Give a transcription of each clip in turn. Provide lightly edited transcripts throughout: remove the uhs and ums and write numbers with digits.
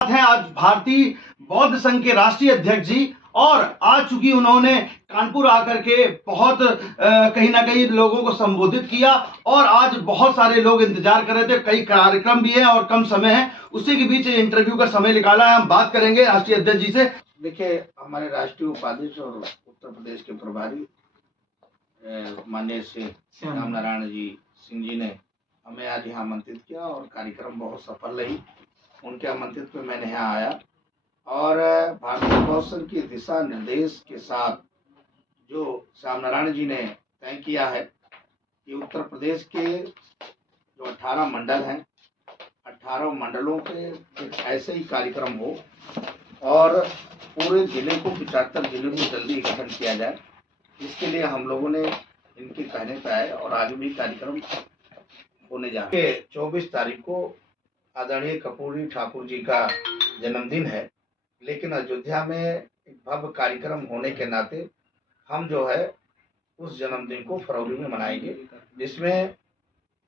हैं आज भारतीय बौद्ध संघ के राष्ट्रीय अध्यक्ष जी, और आज चूंकि उन्होंने कानपुर आकर के बहुत कहीं ना कहीं लोगों को संबोधित किया, और आज बहुत सारे लोग इंतजार कर रहे थे, कई कार्यक्रम भी हैं और कम समय है, उसी के बीच इंटरव्यू का समय निकाला है। हम बात करेंगे राष्ट्रीय अध्यक्ष जी से। देखिए, हमारे राष्ट्रीय उपाध्यक्ष और उत्तर प्रदेश के प्रभारी माननीय श्री श्याम नारायण जी सिंह जी ने हमें आज यहाँ आमंत्रित किया और कार्यक्रम बहुत सफल रही। उनके आमंत्रित पे मैंने यहाँ आया और भारतीय बौद्ध संघ के दिशा निर्देश के साथ जो श्याम नारायण जी ने तय किया है कि उत्तर प्रदेश के जो 18 मंडल हैं, 18 मंडलों के एक ऐसे ही कार्यक्रम हो और पूरे जिले को 75 जिले में जल्दी गठन किया जाए। इसके लिए हम लोगों ने इनके कहने पर आए और आगे भी कार्यक्रम होने जा रहे हैं। 24 तारीख को आदरणीय कर्पूरी ठाकुर जी का जन्मदिन है, लेकिन अयोध्या में एक भव्य कार्यक्रम होने के नाते हम जो है उस जन्मदिन को फरवरी में मनाएंगे, जिसमें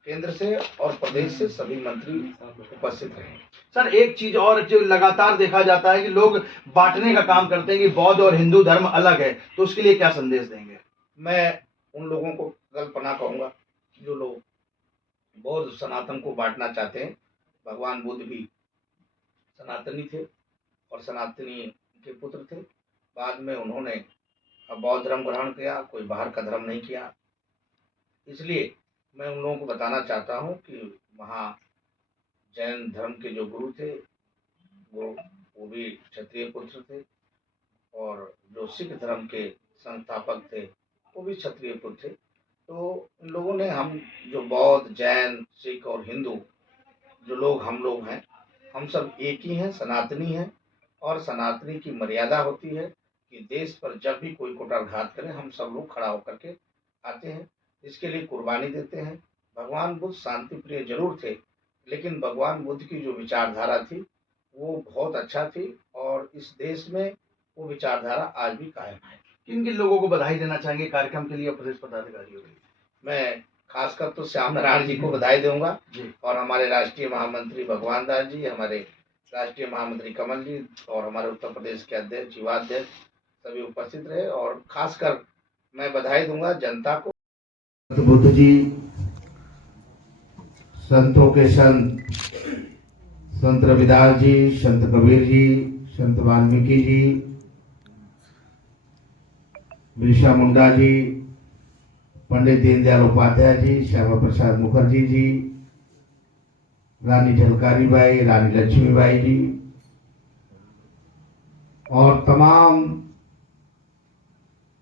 केंद्र से और प्रदेश से सभी मंत्री उपस्थित रहेंगे। सर, एक चीज और जो लगातार देखा जाता है कि लोग बांटने का काम करते हैं कि बौद्ध और हिंदू धर्म अलग है, तो उसके लिए क्या संदेश देंगे? मैं उन लोगों को कल्पना कहूँगा जो लोग बौद्ध सनातन को बांटना चाहते हैं। भगवान बुद्ध भी सनातनी थे और सनातनी के पुत्र थे। बाद में उन्होंने बौद्ध धर्म ग्रहण किया, कोई बाहर का धर्म नहीं किया। इसलिए मैं उन लोगों को बताना चाहता हूँ कि वहाँ जैन धर्म के जो गुरु थे वो भी क्षत्रिय पुत्र थे, और जो सिख धर्म के संस्थापक थे वो भी क्षत्रिय पुत्र थे। तो इन लोगों ने, हम जो बौद्ध, जैन, सिख और हिंदू जो लोग हम लोग हैं, हम सब एक ही हैं, सनातनी हैं। और सनातनी की मर्यादा होती है कि देश पर जब भी कोई कुटाघात करे, हम सब लोग खड़ा होकर के आते हैं, इसके लिए कुर्बानी देते हैं। भगवान बुद्ध शांति प्रिय जरूर थे, लेकिन भगवान बुद्ध की जो विचारधारा थी वो बहुत अच्छा थी, और इस देश में वो विचारधारा आज भी कायम है। किन किन लोगों को बधाई देना चाहेंगे कार्यक्रम के लिए प्रदेश पदाधिकारियों को? मैं खासकर तो श्याम नारायण जी को बधाई दूंगा, और हमारे राष्ट्रीय महामंत्री भगवान दास जी, हमारे राष्ट्रीय महामंत्री कमल जी, और हमारे उत्तर प्रदेश के अध्यक्ष, युवाध्यक्ष सभी उपस्थित रहे। और खासकर मैं बधाई दूंगा जनता को। बुद्ध जी संतों के संत, संत रविदास जी, संत कबीर जी, संत वाल्मीकि जी, बिरसा मुंडा जी, पंडित दीनदयाल उपाध्याय जी, श्यामा प्रसाद मुखर्जी जी, रानी झलकारी बाई, रानी लक्ष्मीबाई जी, और तमाम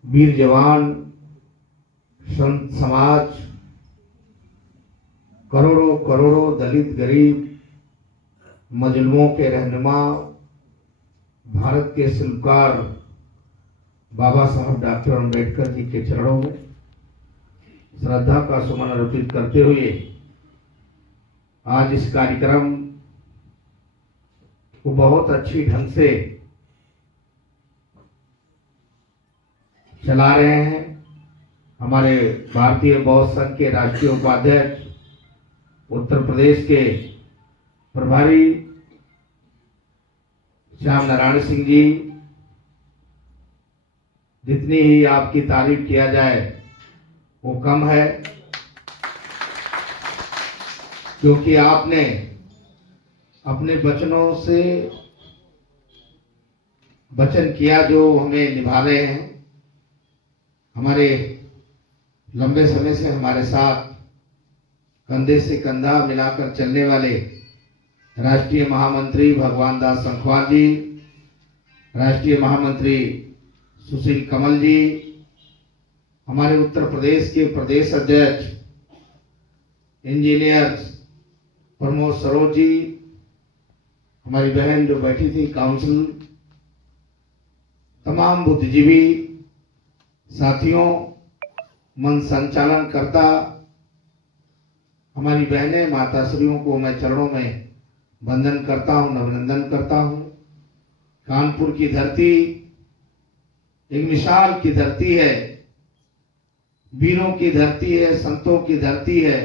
वीर जवान, संत समाज, करोड़ों करोड़ों दलित, गरीब, मजलूमों के रहनुमा, भारत के शिल्पकार बाबा साहब डॉक्टर अम्बेडकर जी के चरणों में श्रद्धा का सुमन अर्पित करते हुए आज इस कार्यक्रम को बहुत अच्छी ढंग से चला रहे हैं हमारे भारतीय बौद्ध संघ के राष्ट्रीय उपाध्यक्ष, उत्तर प्रदेश के प्रभारी श्याम नारायण सिंह जी। जितनी ही आपकी तारीफ किया जाए वो कम है, क्योंकि आपने अपने वचनों से वचन किया जो हमें निभा रहे हैं। हमारे लंबे समय से हमारे साथ कंधे से कंधा मिलाकर चलने वाले राष्ट्रीय महामंत्री भगवान दास संखवार जी, राष्ट्रीय महामंत्री सुशील कमल जी, हमारे उत्तर प्रदेश के प्रदेश अध्यक्ष इंजीनियर प्रमोद सरोज जी, हमारी बहन जो बैठी थी काउंसिल, तमाम बुद्धिजीवी साथियों, मन संचालन करता हमारी बहनें, माताश्रियों को मैं चरणों में वंदन करता हूँ, अभिनंदन करता हूँ। कानपुर की धरती एक मिसाल की धरती है, वीरों की धरती है, संतों की धरती है।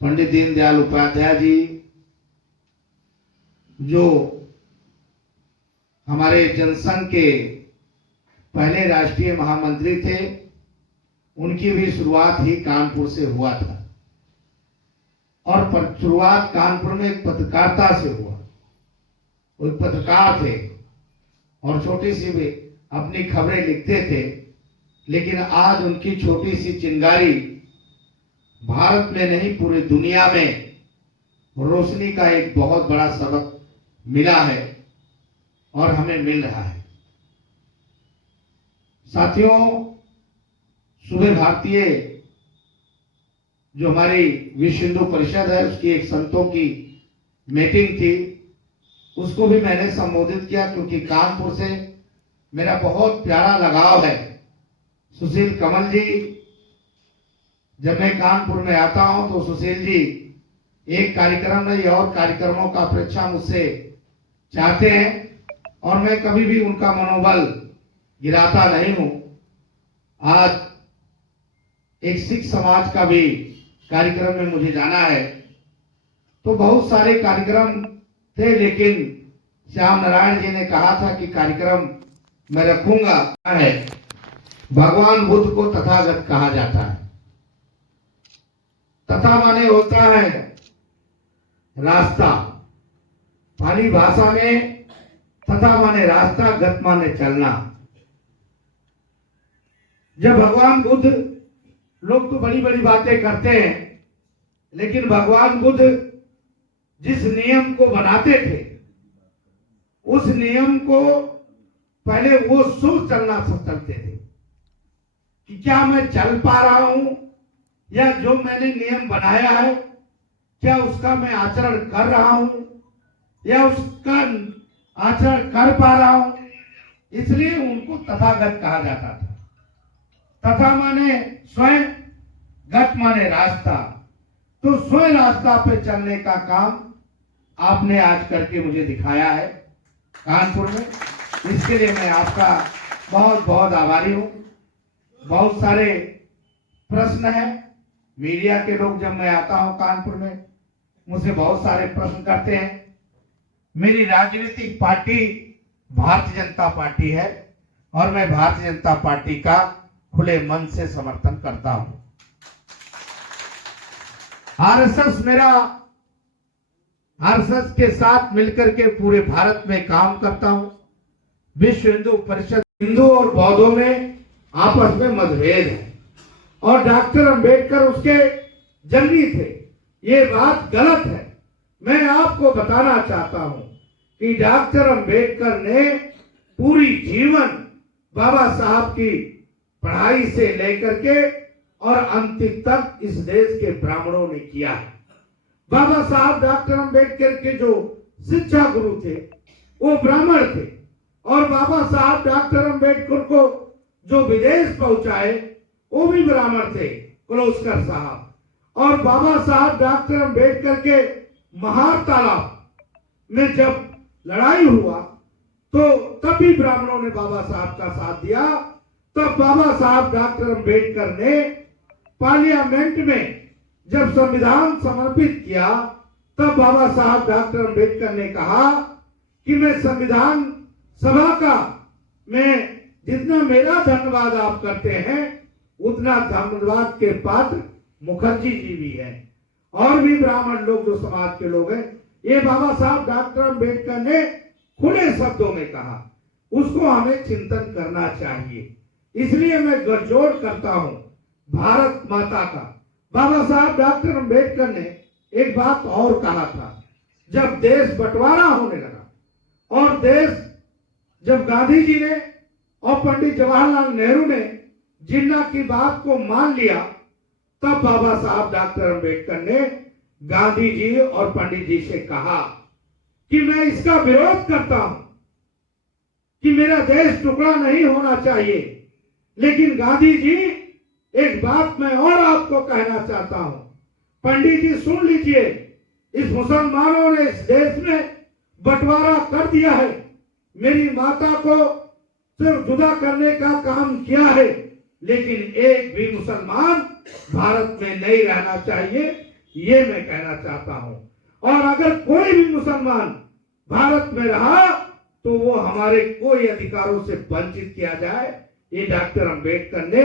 पंडित दीनदयाल उपाध्याय जी जो हमारे जनसंघ के पहले राष्ट्रीय महामंत्री थे, उनकी भी शुरुआत ही कानपुर से हुआ था। और शुरुआत कानपुर में एक पत्रकारिता से हुआ। वो एक पत्रकार थे और छोटी सी भी अपनी खबरें लिखते थे, लेकिन आज उनकी छोटी सी चिंगारी भारत में नहीं पूरी दुनिया में रोशनी का एक बहुत बड़ा सबक मिला है और हमें मिल रहा है। साथियों, सुबह भारतीय जो हमारी विश्व हिंदू परिषद है, उसकी एक संतों की मीटिंग थी, उसको भी मैंने संबोधित किया, क्योंकि कानपुर से मेरा बहुत प्यारा लगाव है। सुशील कमल जी, जब मैं कानपुर में आता हूं तो सुशील जी एक कार्यक्रम नहीं और कार्यक्रमों का अपेक्षा मुझसे चाहते हैं और मैं कभी भी उनका मनोबल गिराता नहीं हूं। आज एक सिख समाज का भी कार्यक्रम में मुझे जाना है, तो बहुत सारे कार्यक्रम थे, लेकिन श्याम नारायण जी ने कहा था कि कार्यक्रम मैं रखूंगा। है भगवान बुद्ध को तथागत कहा जाता है। तथा माने होता है रास्ता, पाली भाषा में तथा माने रास्ता, गत माने चलना। जब भगवान बुद्ध, लोग तो बड़ी बड़ी बातें करते हैं, लेकिन भगवान बुद्ध जिस नियम को बनाते थे, उस नियम को पहले वो सोच चलना चलते थे कि क्या मैं चल पा रहा हूं, या जो मैंने नियम बनाया है क्या उसका मैं आचरण कर रहा हूं, या उसका आचरण कर पा रहा हूं। इसलिए उनको तथागत कहा जाता था। तथा माने स्वयं, गत माने रास्ता। तो स्वयं रास्ता पे चलने का काम आपने आज करके मुझे दिखाया है कानपुर में। इसके लिए मैं आपका बहुत बहुत आभारी हूं। बहुत सारे प्रश्न हैं, मीडिया के लोग, जब मैं आता हूं कानपुर में, मुझसे बहुत सारे प्रश्न करते हैं। मेरी राजनीतिक पार्टी भारतीय जनता पार्टी है और मैं भारतीय जनता पार्टी का खुले मन से समर्थन करता हूं। आरएसएस के साथ मिलकर के पूरे भारत में काम करता हूं। विश्व हिंदू परिषद, हिंदू और बौद्धों में आपस में मतभेद है और डॉक्टर अंबेडकर उसके जंगी थे। ये बात गलत है। मैं आपको बताना चाहता हूं कि डॉक्टर अंबेडकर ने पूरी जीवन बाबा साहब की पढ़ाई से लेकर के और अंतिम तक इस देश के ब्राह्मणों ने किया है। बाबा साहब डॉक्टर अंबेडकर के जो शिक्षा गुरु थे वो ब्राह्मण थे, और बाबा साहब डॉक्टर अंबेडकर को जो विदेश पहुंचाए वो भी ब्राह्मण थे, कलोस्कर साहब। और बाबा साहब डॉक्टर अंबेडकर के महार तालाब में जब लड़ाई हुआ तो तब भी ब्राह्मणों ने बाबा साहब का साथ दिया। तब बाबा साहब डॉक्टर अंबेडकर ने पार्लियामेंट में जब संविधान समर्पित किया, तब बाबा साहब डॉक्टर अंबेडकर ने कहा कि मैं संविधान सभा का, मैं जितना मेरा धन्यवाद आप करते हैं उतना धन्यवाद के पात्र मुखर्जी जी भी हैं और भी ब्राह्मण लोग जो समाज के लोग हैं। ये बाबा साहब डॉक्टर अंबेडकर ने खुले शब्दों में कहा, उसको हमें चिंतन करना चाहिए। इसलिए मैं गठजोड़ करता हूं भारत माता का। बाबा साहब डॉक्टर अंबेडकर ने एक बात और कहा था, जब देश बंटवारा होने लगा और देश, जब गांधी जी ने और पंडित जवाहरलाल नेहरू ने जिन्ना की बात को मान लिया, तब बाबा साहब डॉक्टर अंबेडकर ने गांधी जी और पंडित जी से कहा कि मैं इसका विरोध करता हूं कि मेरा देश टुकड़ा नहीं होना चाहिए। लेकिन गांधी जी, एक बात मैं और आपको कहना चाहता हूं, पंडित जी सुन लीजिए, इस मुसलमानों ने इस देश में बंटवारा कर दिया है, मेरी माता को सिर्फ जुदा करने का काम किया है, लेकिन एक भी मुसलमान भारत में नहीं रहना चाहिए, ये मैं कहना चाहता हूं। और अगर कोई भी मुसलमान भारत में रहा तो वो हमारे कोई अधिकारों से वंचित किया जाए, ये डॉक्टर अंबेडकर ने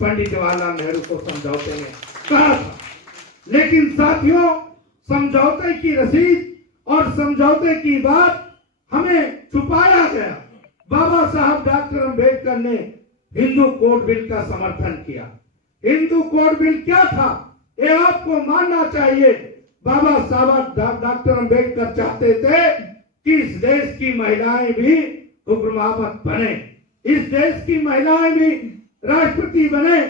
पंडित जवाहरलाल नेहरू को समझौते में कहा था। लेकिन साथियों, समझौते की रसीद और समझौते की बात हमें छुपाया गया। बाबा साहब डॉक्टर अंबेडकर ने हिंदू कोड बिल का समर्थन किया। हिंदू कोड बिल क्या था, ये आपको मानना चाहिए। बाबा साहब डॉक्टर अंबेडकर चाहते थे कि इस देश की महिलाएं भी हुक्मरान बने, इस देश की महिलाएं भी राष्ट्रपति बने,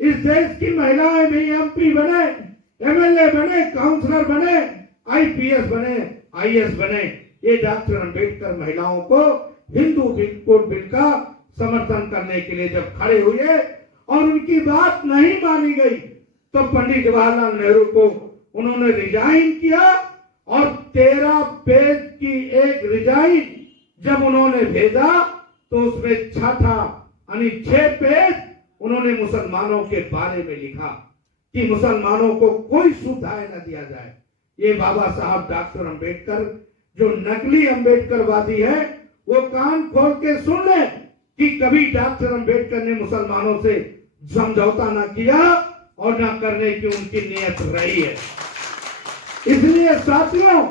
इस देश की महिलाएं भी एमपी बने, एमएलए बने, काउंसलर बने, आईपीएस बने, आईएएस बने। ये डॉक्टर अंबेडकर महिलाओं को हिंदू कोड बिल का समर्थन करने के लिए जब खड़े हुए और उनकी बात नहीं मानी गई तो पंडित जवाहरलाल नेहरू को उन्होंने रिजाइन किया और 13 पेज की एक रिजाइन जब उन्होंने भेजा तो उसमें 6 पेज उन्होंने मुसलमानों के बारे में लिखा कि मुसलमानों को कोई सुविधाएं न दिया जाए। ये बाबा साहब डॉक्टर अंबेडकर जो नकली अंबेडकरवादी है वो कान खोल के सुन ले कि कभी डॉक्टर अंबेडकर ने मुसलमानों से समझौता न किया और न करने की उनकी नीयत रही है। इसलिए साथियों,